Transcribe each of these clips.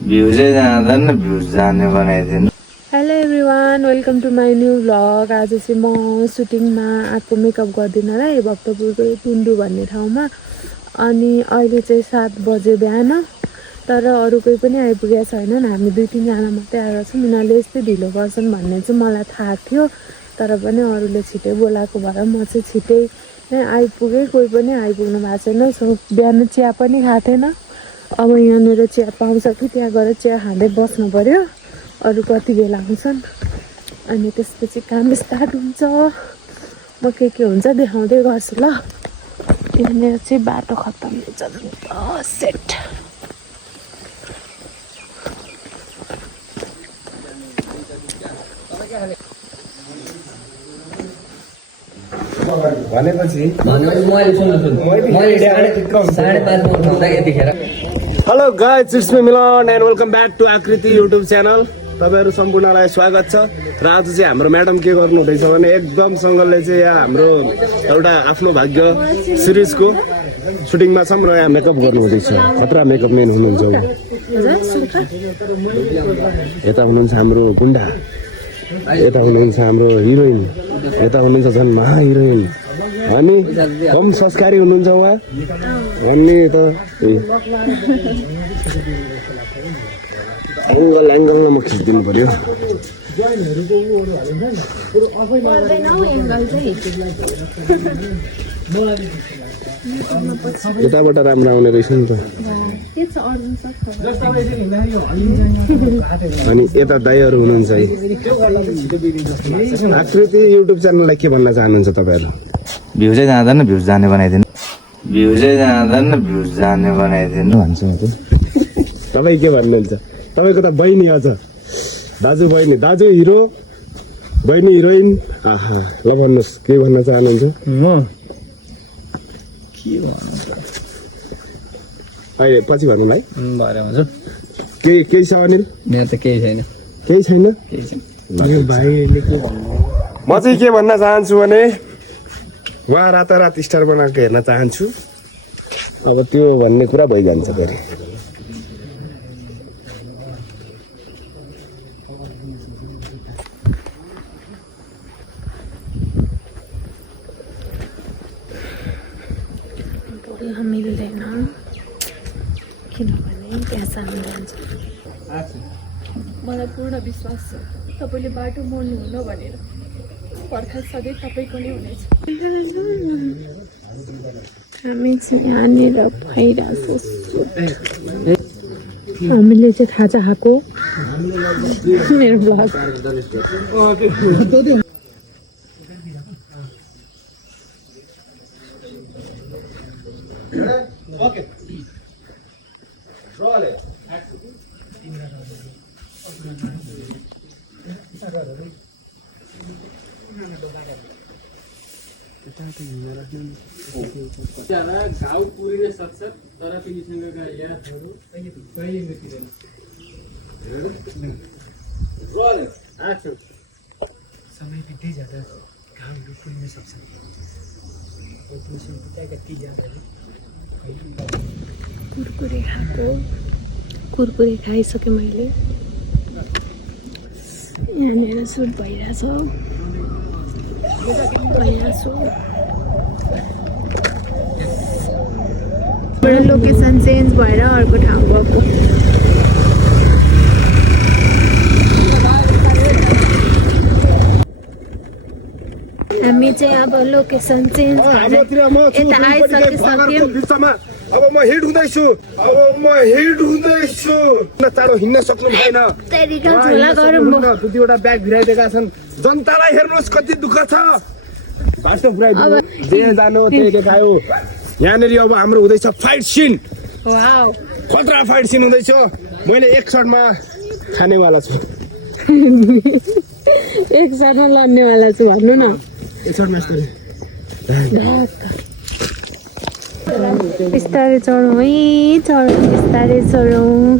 भ्यूजै जाँदैन भ्यूज जाने बनाइदिनु। Hello everyone, welcome to my new vlog. आज चाहिँ म सुटिङमा आएको मेकअप गर्दिनँ है, भक्तपुरको टुन्डु भन्ने ठाउँमा। अनि अहिले चाहिँ 7 बजे बिहान, तर अरू कोही पनि आइपुगेको छैनन्। हामी 2-3 जना मात्रै आएको छौँ। उनीहरूले यस्तै ढिलो गर्छन् भन्ने चाहिँ मलाई थाहा थियो, तर पनि अरूले छिटै बोलाएको भएर म चाहिँ छिटै नै आइपुगेँ। कोही पनि आइपुग्नु भएको छैन। सो बिहान चिया पनि खाएको थिएन। अब यहाँनिर चिया पाउँछ कि त्यहाँ गएर चिया खाँदै बस्नु पऱ्यो। अरू कति बेला आउँछन् अनि त्यसपछि काम स्टार्ट हुन्छ। म के हुन्छ देखाउँदै गर्छु ल। यहाँनिर चाहिँ बाटो खत्तम हुन्छ। सेट भनेपछि hello guys, it's me Milan and welcome back to Aakriti YouTube channel. तपाईँहरू सम्पूर्णलाई स्वागत छ। र आज चाहिँ हाम्रो म्याडम के गर्नु हुँदैछ भने एकदम सँगले चाहिँ यहाँ हाम्रो एउटा आफ्नो भाग्य सिरिजको सुटिङमा छौँ र यहाँ मेकअप गर्नु हुँदैछ। खतरा मेकअप मेन हुनुहुन्छ। यता हुनुहुन्छ हाम्रो गुन्डा, यता हुनुहुन्छ हाम्रो हिरोइन, यता हुनुहुन्छ झन् महा हिरोइन, अनि कम संस्कारी हुनुहुन्छ उहाँ। अनि त एङ्गलमा म खिचिदिनु पर्यो। यताबाट राम्रो आउने रहेछ नि त। अनि यता दाइहरू हुनुहुन्छ है। आकृति युट्युब च्यानललाई के भन्न चाहनुहुन्छ तपाईँहरू? भ्यूजै जाँदैन भ्यूज जाने बनाइदिनु। भ्यूजै जाँदैन भ्यूज जाने बनाइदिनु भन्छ। तपाईँ के भन्नुहुन्छ? तपाईँको त बहिनी अझ, दाजु बहिनी, दाजु हिरो, बहिनी हिरोइन। आहा, ल भन्नुहोस् के भन्न चाहनुहुन्छ? म के भन्नु त, अहिले पछि भन्नुलाई भएर भन्छु। केही छ अनिल? यहाँ त केही छैन, केही छैन। केही छैन। भाइले के भन्नु? म चाहिँ के भन्न चाहन्छु भने उहाँ रातारात स्टार बनाएको हेर्न चाहन्छु। अब त्यो भन्ने कुरा भइजान्छ फेरि। मिल्दैन किनभने त्यहाँ सानो जान्छ। मलाई पूर्ण विश्वास छ तपाईँले बाटो मोड्नुहुन्न भनेर। पर्खाल सधैँ तपाईँको नै हुनेछ। हामी चाहिँ यहाँनिर भइरहेको हामीले चाहिँ खाजा खाएको मेरो ब्लग। घाउ पुरिन सक्छ तर पिनीसँगका यादहरू कहिले मेटिँदैन। समय बित्दै जाँदा घाउहरू पुरिन सक्छ। कुरकुरे खाइसकेँ मैले। यहाँनिर सुट भइरहेछ। लोकेसन चेन्ज भएर अर्को ठाउँ गएको। हामी चाहिँ अब लोकेसन चेन्ज भएर यता आइसकिसक्यौँ। अब म हिट हुँदैछु, चाँडो हिँड्न सक्नु भएन। दुईवटा ब्याग भिराइदिएका छन्। जनतालाई हेर्नुहोस् कति दुःख छ। बाटो पुऱ्याइदिनु, जे जानु त्यही देखायो। यहाँनिर अब हाम्रो हुँदैछ फाइट सिन। खतरा फाइट सिन हुँदैछ। मैले एक सर्टमा खानेवाला छु। एक सर्टमा लड्नेवाला छु भन्नु न। एक सर्टमा बिस्तारै चढौँ है, बिस्तारै चढौँ।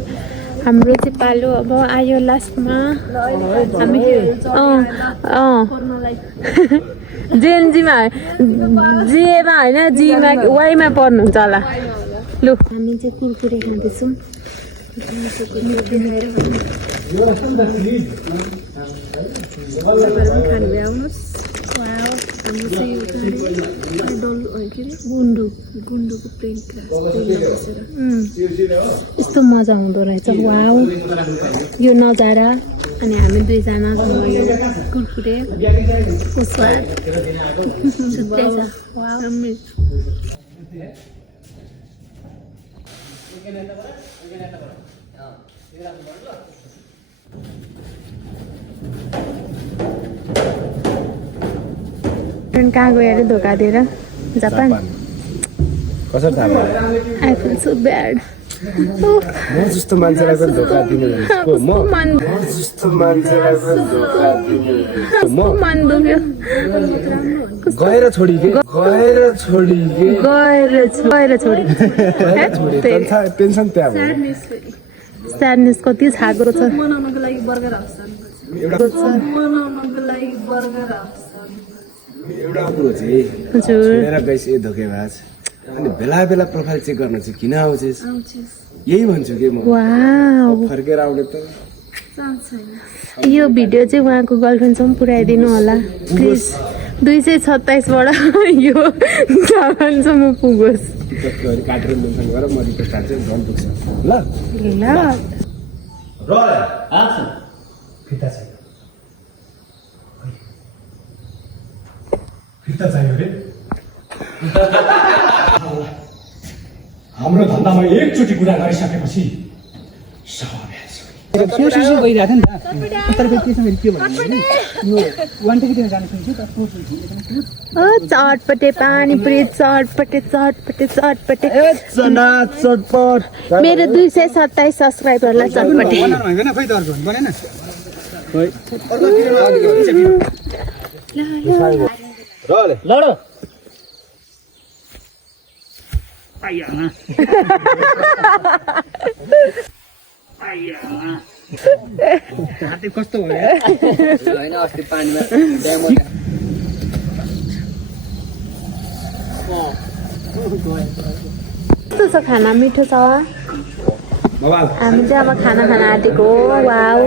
हाम्रो चाहिँ पालो अब आयो लास्टमा। हामी जेएनजीमा जेमा होइन जीमा वाइमा पर्नुहुन्छ होला। लु हामी चाहिँ कुरकुरे खाँदैछौँ। खानु भ्याउनुहोस् हाम्रो चाहिँ एउटा डल्लो के अरे गुन्डुको प्लेन यस्तो मजा हुँदो रहेछ वाउ यो नजारा अनि हामी दुईजनासँग यो कुरकुरे स्वाद छुट्टै छ वाउ कहाँ गयो अरे धोका दिएर जापान कसरी थाहा भयो आई फिल सो ब्याड म जस्तो मान्छेलाई पनि धोका दिनु भनेको म जस्तो मान्छेलाई पनि धोका दिनु मन दुख्यो गएर छोडी पेन्सन त्यहाँ भयो स्याडनेस कति छाएको छ एउटा कुरो चाहिँ हजुर छोडेर गइस ए धोकेबाज अनि बेला बेला प्रोफाइल चेक गर्न चाहिँ किन आउँछेस यही भन्छु कि म वाउ फर्केर आउने त यो भिडियो चाहिँ उहाँको गर्लफ्रेन्डसम्म पुऱ्याइदिनु होला प्लिज 227 बाट यो जापानसम्म पुगोस् काटेर मेन्सन गर म रिक्वेस्ट हाल्छु झन् पुग्छ ल फिर्ता चाहियो रे हाम्रो धन्दामा एकचोटि कुरा गरिसकेपछि चटपटे पानीपुरी चटपटे मेरो 227 सब्सक्राइबरलाई चटपटे लडो कस्तो भयो होइन अस्ति पानीमा कस्तो छ खाना मिठो छ हामी चाहिँ अब खाना खान आँटेको वाउ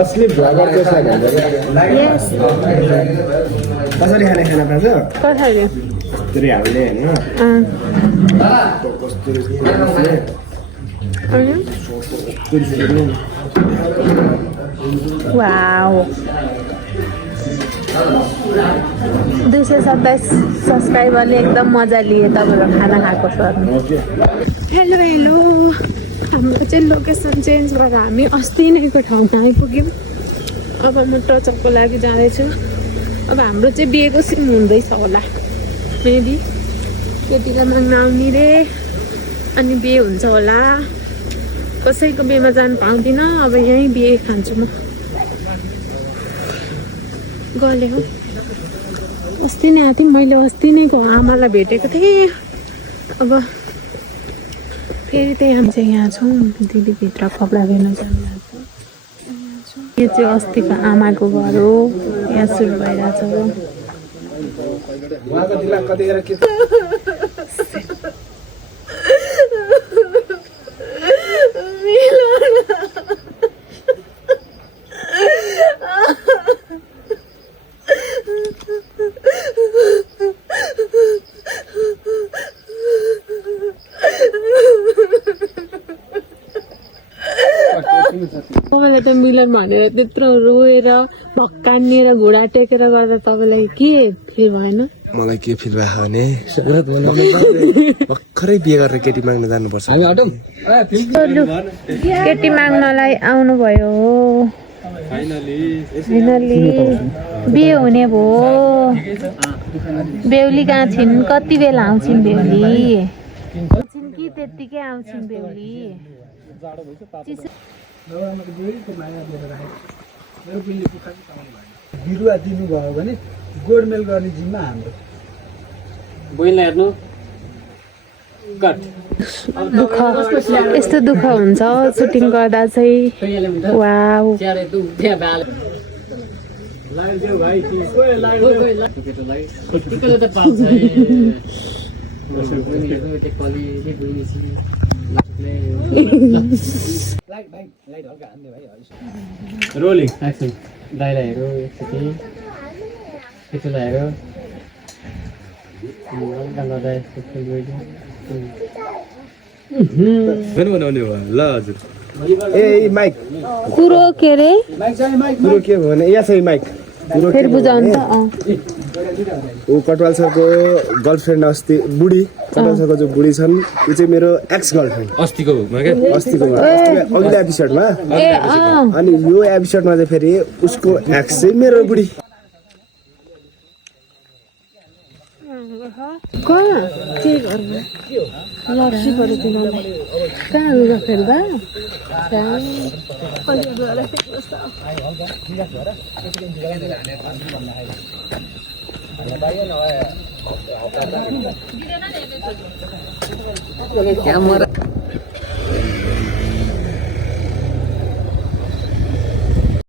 असली भ्लगर चाहिँ छैन यस कसरी खाने खाना पाउँछ कसरी त्यसरी हामीले हैन कस्तुरी वाउ 227 सब्सक्राइबरले एकदम मजा लिए तपाईँहरू खाना खाएको छ हेलो हाम्रो चाहिँ लोकेसन चेन्ज गरेर हामी अस्ति नैको ठाउँमा आइपुग्यौँ अब म टचअपको लागि जाँदैछु अब हाम्रो चाहिँ बिहेको सिन हुँदैछ होला मेबी केटीलाई माग्न आउने रे अनि बिहे हुन्छ होला कसैको बिहेमा जानु पाउँदिनँ अब यहीँ बिहे खान्छु म गले हो अस्ति नै आएको थिएँ मैले अस्ति नैको आमालाई भेटेको थिएँ अब फेरि त्यही हामी चाहिँ यहाँ छौँ दिदीभित्र कपडा फेर्न जानु यो चाहिँ अस्तिको आमाको घर हो यहाँ सुरु भइरहेछ तपाईँलाई त मिलन भनेर त्यत्रो रोएर भक्कानिएर घुँडा टेकेर गर्दा तपाईँलाई के फिल भएन मलाई के फिल भयो भने भर्खरै बिहे गरेर केटी माग्न जानुपर्छ केटी माग्नलाई आउनुभयो फाइनली बिहे हुने भयो बेहुली कहाँ छिन् कति बेला आउँछिन् बेहुली आउँछिन् कि त्यत्तिकै आउँछिन् बेहुली बिरुवा दिनुभयो भने गोडमेल गर्ने जिम्मा हाम्रो बोइला हेर्नु दुःख यस्तो दुःख हुन्छ सुटिङ गर्दा चाहिँ वाउ रोलिङ एक्सन दाइलाई हेऱ्यो एकचोटि एकचोटि हेऱ्यो हल्का लदा यस्तो गइदियो बनाउने भयो ल हजुर ए माइक कुरो के रे कुरो के हो भने यहाँ छ माइक कुरो फेरि बुझाउनु त ऊ कटवाल सरको गर्लफ्रेन्ड अस्ति बुढी कटवाल सरको जो बुढी छन् ऊ चाहिँ मेरो एक्स गर्लफ्रेन्ड अस्तिको अस्तिको अघिल्लो एपिसोडमा ए अँ अनि यो एपिसोडमा चाहिँ फेरि उसको एक्स चाहिँ मेरो बुढी कहाँ के गर्नु लप्सी पऱ्यो तिनीहरूले कहाँ लुगा फेर्दा क्यामेरा